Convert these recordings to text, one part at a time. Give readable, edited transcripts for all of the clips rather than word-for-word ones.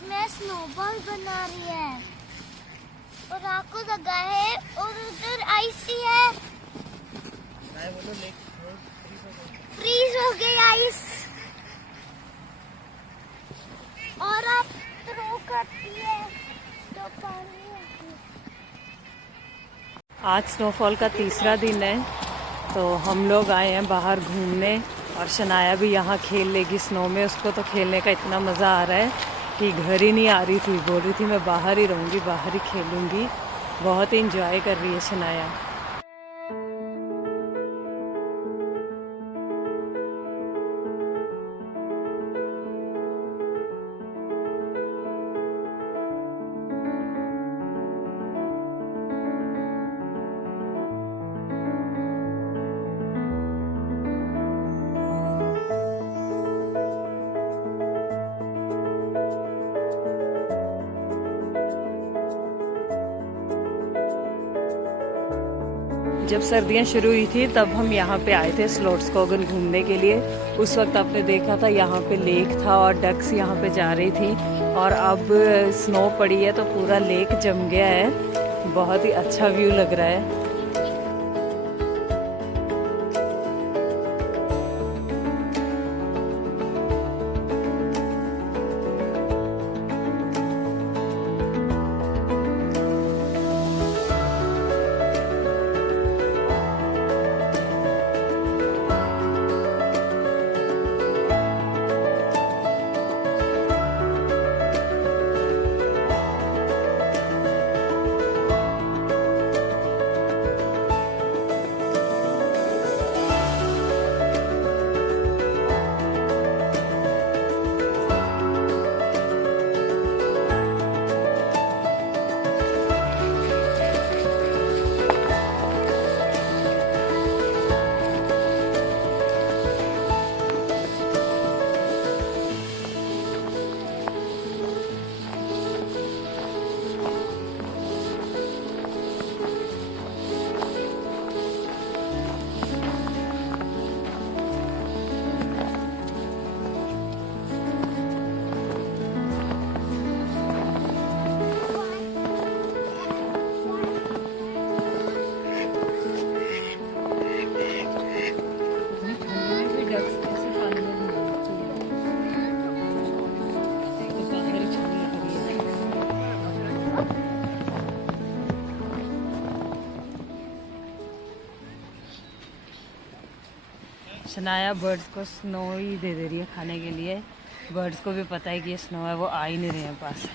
इसमें स्नोबॉल बना रही है और आपको लगा है और उधर आइसी है। फ्रीज हो गई आइस और आप थ्रो करती है तो पानी होती है। आज स्नोफॉल का तीसरा दिन है तो हम लोग आए हैं बाहर घूमने और शनाया भी यहाँ खेल लेगी स्नो में। उसको तो खेलने का इतना मज़ा आ रहा है कि घर ही नहीं आ रही थी, बोल रही थी मैं बाहर ही रहूँगी, बाहर ही खेलूँगी। बहुत ही इंजॉय कर रही है शनाया। जब सर्दियां शुरू हुई थी तब हम यहाँ पे आए थे स्लोट्सकोगन घूमने के लिए। उस वक्त आपने देखा था यहाँ पे लेक था और डक्स यहाँ पे जा रही थी और अब स्नो पड़ी है तो पूरा लेक जम गया है। बहुत ही अच्छा व्यू लग रहा है। शनाया बर्ड्स को स्नो ही दे रही है खाने के लिए। बर्ड्स को भी पता है कि ये स्नो है, वो आ ही नहीं रहे हैं पास।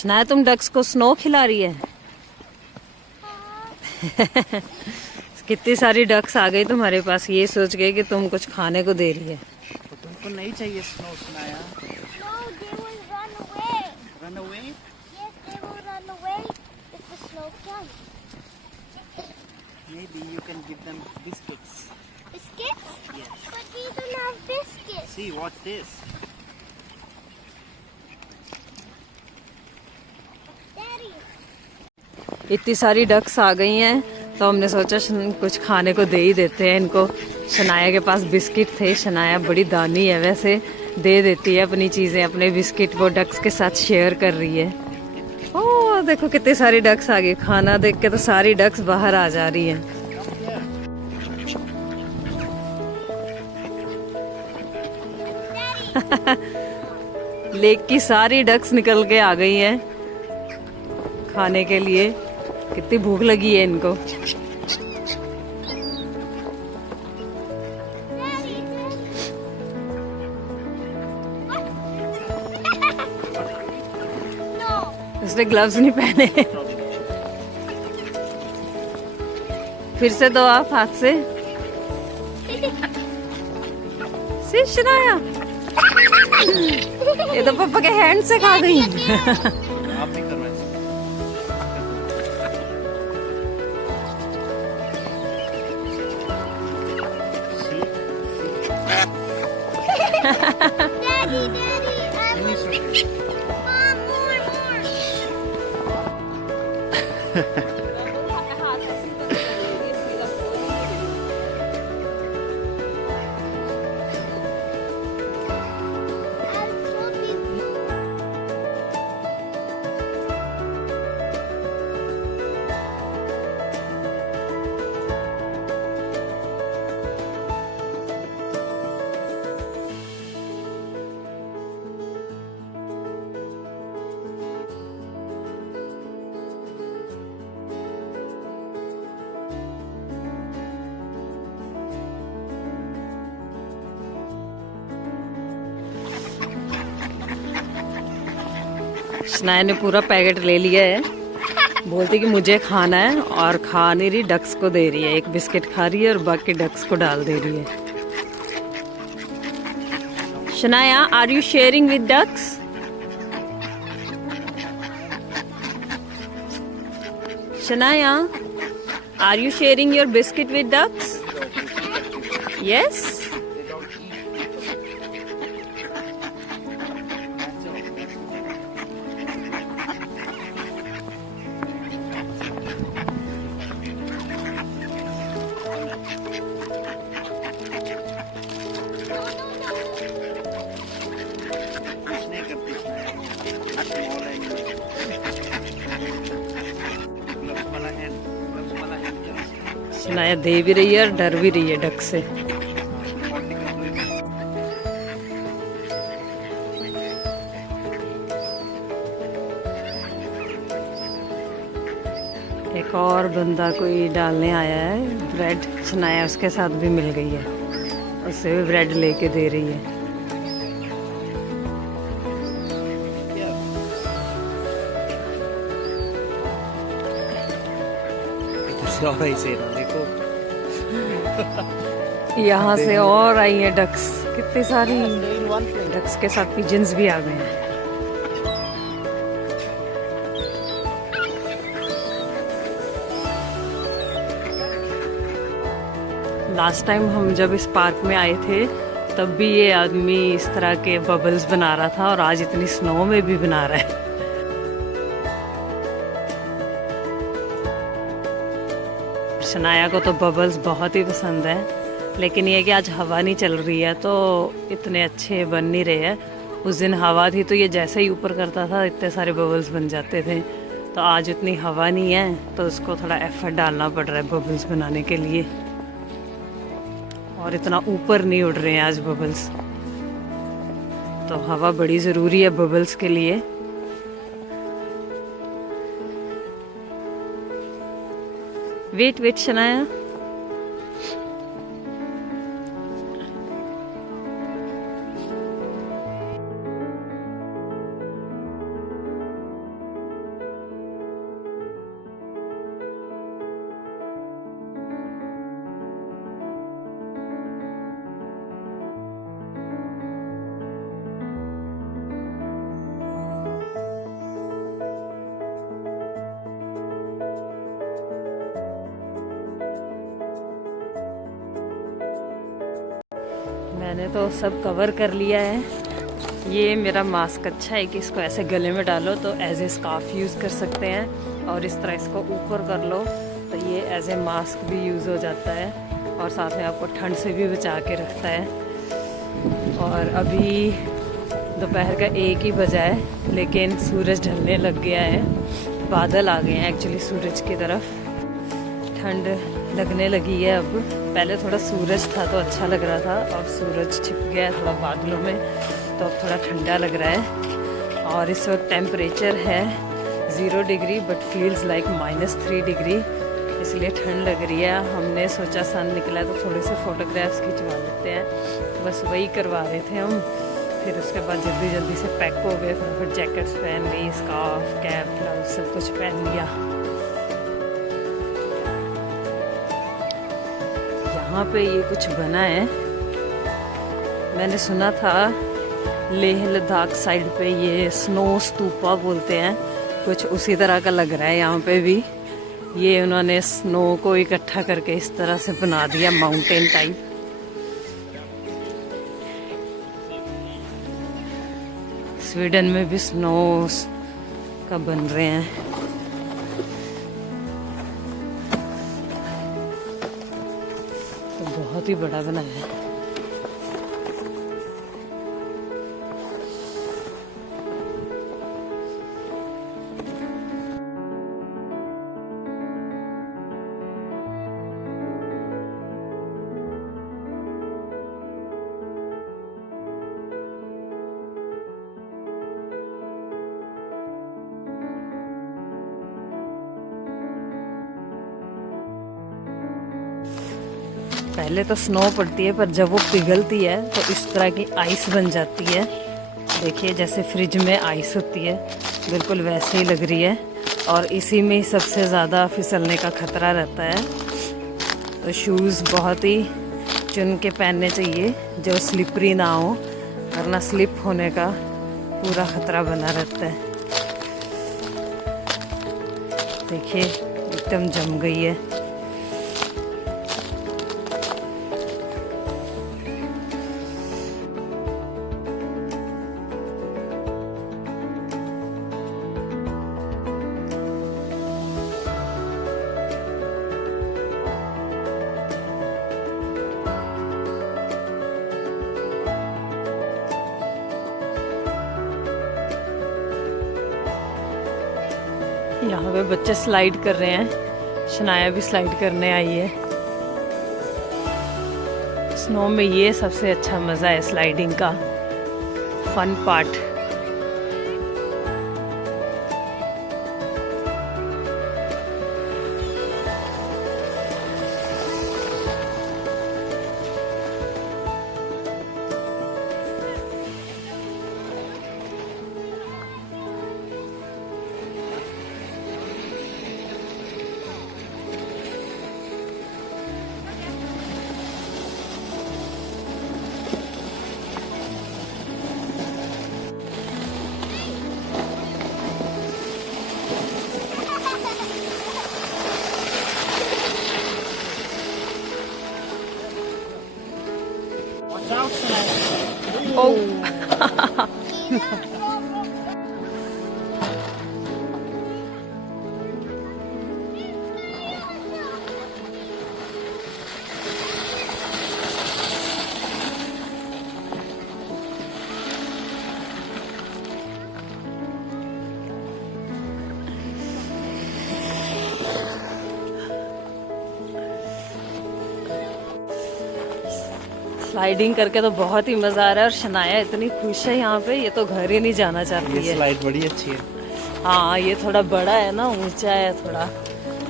शनाया तुम डक्स को स्नो खिला रही है? कितनी सारी डक्स आ गई तुम्हारे पास, ये सोच गए कि तुम कुछ खाने को दे रही है। तो तुमको नहीं चाहिए snow Shanaya? Run away? Yes, they will run away if the snow comes. Maybe you can give them biscuits. Biscuits? Yes. But we don't have biscuits. See, watch this. Daddy. इतनी सारी डक्स आ गई हैं तो हमने सोचा कुछ खाने को दे ही देते हैं इनको। शनाया के पास बिस्किट थे, शनाया बड़ी दानी है वैसे, दे देती है अपनी चीज़ें, अपने बिस्किट वो डक्स के साथ शेयर कर रही है। ओह देखो कितनी सारी डक्स आ गई। खाना देख के तो सारी डक्स बाहर आ जा रही हैं। लेक की सारी डक्स निकल के आ गई हैं खाने के लिए। कितनी भूख लगी है इनको। उसने ग्लव्स नहीं पहने। फिर से दो आप हाथ से। शनाया ये तो पापा के हैंड से खा गई। आप नहीं कर रहे। Daddy, Mom, more. शनाया ने पूरा पैकेट ले लिया है, बोलती कि मुझे खाना है और खा नहीं रही, डक्स को दे रही है। एक बिस्किट खा रही है और बाकी डक्स को डाल दे रही है। Shanaya, are you sharing with ducks? Shanaya, are you sharing your biscuit with ducks? Yes. कुछ नहीं करती स्मॉल है। ग्लव्स वाला हैंड करो। शनाया दे भी रही है और डर भी रही है डक से। एक और बंदा कोई डालने आया है ब्रेड, शनाया उसके साथ भी मिल गई है, उसे भी ब्रेड लेके दे रही है। और ऐसे ना देखो, यहाँ से और आई है डक्स, कितनी सारी in one place. डक्स के साथ पिजन्स भी आ गए हैं। लास्ट टाइम हम जब इस पार्क में आए थे तब भी ये आदमी इस तरह के बबल्स बना रहा था और आज इतनी स्नो में भी बना रहा है। शनाया को तो बबल्स बहुत ही पसंद है, लेकिन ये कि आज हवा नहीं चल रही है तो इतने अच्छे बन नहीं रहे हैं। उस दिन हवा थी तो ये जैसे ही ऊपर करता था इतने सारे बबल्स बन जाते थे, तो आज इतनी हवा नहीं है तो उसको थोड़ा एफर्ट डालना पड़ रहा है बबल्स बनाने के लिए, और इतना ऊपर नहीं उड़ रहे हैं आज बबल्स, तो हवा बड़ी ज़रूरी है बबल्स के लिए। वेट वेट शनाया, मैंने तो सब कवर कर लिया है। ये मेरा मास्क अच्छा है कि इसको ऐसे गले में डालो तो एज ए स्कार्फ यूज़ कर सकते हैं, और इस तरह इसको ऊपर कर लो तो ये एज ए मास्क भी यूज़ हो जाता है, और साथ में आपको ठंड से भी बचा के रखता है। और अभी दोपहर का 1 ही बजा है, लेकिन सूरज ढलने लग गया है, बादल आ गए हैं एक्चुअली सूरज की तरफ, ठंड लगने लगी है अब। पहले थोड़ा सूरज था तो अच्छा लग रहा था, और सूरज छिप गया है थोड़ा बादलों में, तो अब थोड़ा ठंडा लग रहा है। और इस वक्त टेम्परेचर है 0 degree but feels like -3 degree, इसलिए ठंड लग रही है। हमने सोचा सन निकला तो थोड़े से फ़ोटोग्राफ्स खिंचवा लेते हैं, तो बस वही करवा रहे थे हम। फिर उसके बाद जल्दी जल्दी से पैक हो गए, फिर जैकेट्स पहन ली, स्कार्फ, कैप, ग्लव्स सब कुछ पहन लिया। यहाँ पे ये कुछ बना है, मैंने सुना था लेह लद्दाख साइड पे ये स्नो स्तूपा बोलते हैं, कुछ उसी तरह का लग रहा है यहाँ पे भी। ये उन्होंने स्नो को इकट्ठा करके इस तरह से बना दिया माउंटेन टाइप। स्वीडन में भी स्नो का बन रहे हैं। बहुत ही बड़ा बना है। पहले तो स्नो पड़ती है, पर जब वो पिघलती है तो इस तरह की आइस बन जाती है। देखिए जैसे फ्रिज में आइस होती है बिल्कुल वैसे ही लग रही है, और इसी में सबसे ज़्यादा फिसलने का खतरा रहता है। तो शूज़ बहुत ही चुन के पहनने चाहिए जो स्लिपरी ना हो, वरना स्लिप होने का पूरा खतरा बना रहता है। देखिए एकदम जम गई है। यहाँ पे बच्चे स्लाइड कर रहे हैं, शनाया भी स्लाइड करने आई है। स्नो में ये सबसे अच्छा मज़ा है स्लाइडिंग का, फन पार्ट। स्लाइडिंग करके तो बहुत ही मज़ा आ रहा है, और शनाया इतनी खुश है यहाँ पे, ये तो घर ही नहीं जाना चाहती ये है। स्लाइड बड़ी अच्छी है। हाँ, ये थोड़ा बड़ा है ना, ऊंचा है थोड़ा,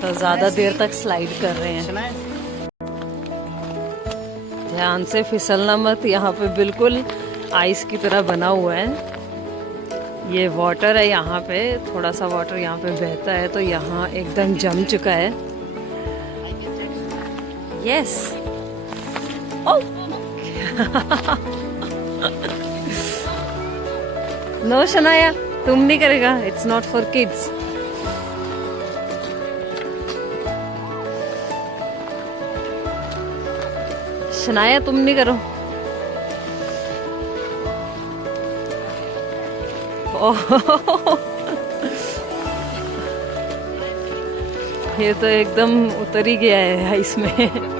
तो ज़्यादा देर तक स्लाइड कर रहे हैं। ध्यान से फिसलना मत, यहाँ पे बिल्कुल आइस की तरह बना हुआ है। ये वाटर है यहाँ पे, थोड़ा सा वाटर यहाँ पे बहता है, तो यहाँ एकदम जम चुका है। यस। ओह नो शनाया, तुम नहीं करेगा, it's not for kids. Shanaya तुम नहीं करो। ये तो एकदम उतर ही गया है इसमें।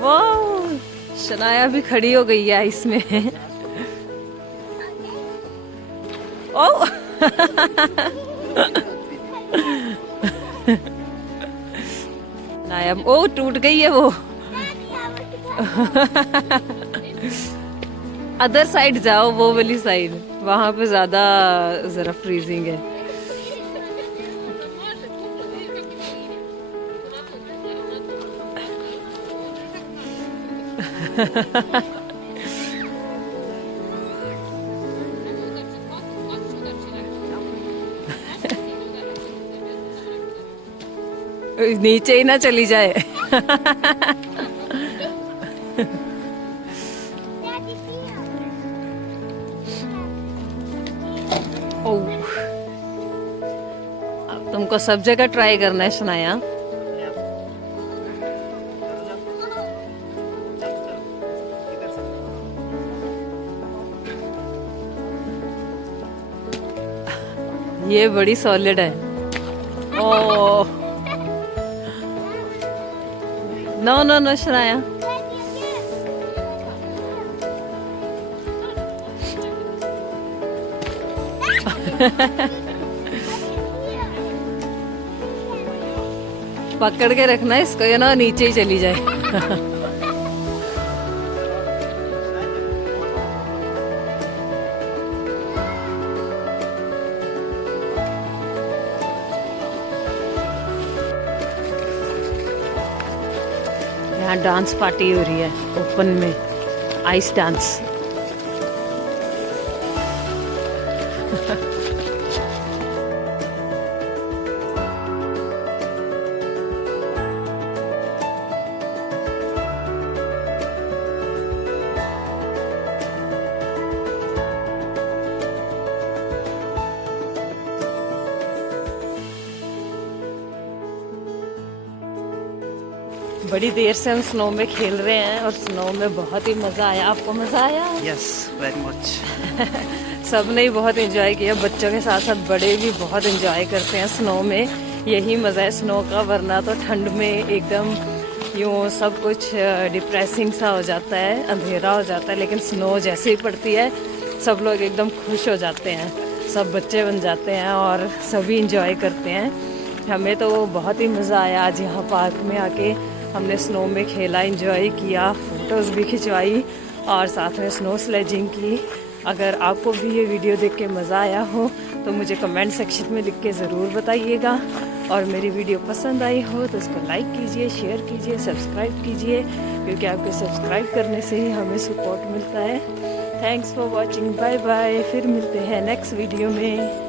वाह, शनाया भी खड़ी हो गई है इसमें। ओह नाया, ओ टूट गई है वो। अदर साइड जाओ, वो वाली साइड, वहां पे ज्यादा जरा फ्रीजिंग है। नीचे ही ना चली जाए। ओह, अब तुमको सब जगह ट्राई करना है शनाया। ये बड़ी सॉलिड है। Oh no no no Shanaya. पकड़ के रखना इसको, ये ना नीचे ही चली जाए। यहाँ डांस पार्टी हो रही है ओपन में, आइस डांस। बड़ी देर से हम स्नो में खेल रहे हैं और स्नो में बहुत ही मज़ा आया। आपको मज़ा आया? Yes, very much. सब ने ही बहुत एंजॉय किया, बच्चों के साथ साथ बड़े भी बहुत एंजॉय करते हैं स्नो में। यही मज़ा है स्नो का, वरना तो ठंड में एकदम यूँ सब कुछ डिप्रेसिंग सा हो जाता है, अंधेरा हो जाता है। लेकिन स्नो जैसे ही पड़ती है सब लोग एकदम खुश हो जाते हैं, सब बच्चे बन जाते हैं और सभी इंजॉय करते हैं। हमें तो बहुत ही मज़ा आया आज यहाँ पार्क में आके। हमने स्नो में खेला, एंजॉय किया, फ़ोटोज़ भी खिंचवाई और साथ में स्नो स्लेजिंग की। अगर आपको भी ये वीडियो देख के मज़ा आया हो तो मुझे कमेंट सेक्शन में लिख के ज़रूर बताइएगा। और मेरी वीडियो पसंद आई हो तो इसको लाइक कीजिए, शेयर कीजिए, सब्सक्राइब कीजिए, क्योंकि आपके सब्सक्राइब करने से ही हमें सपोर्ट मिलता है। Thanks for watching, bye bye. फिर मिलते हैं नेक्स्ट वीडियो में।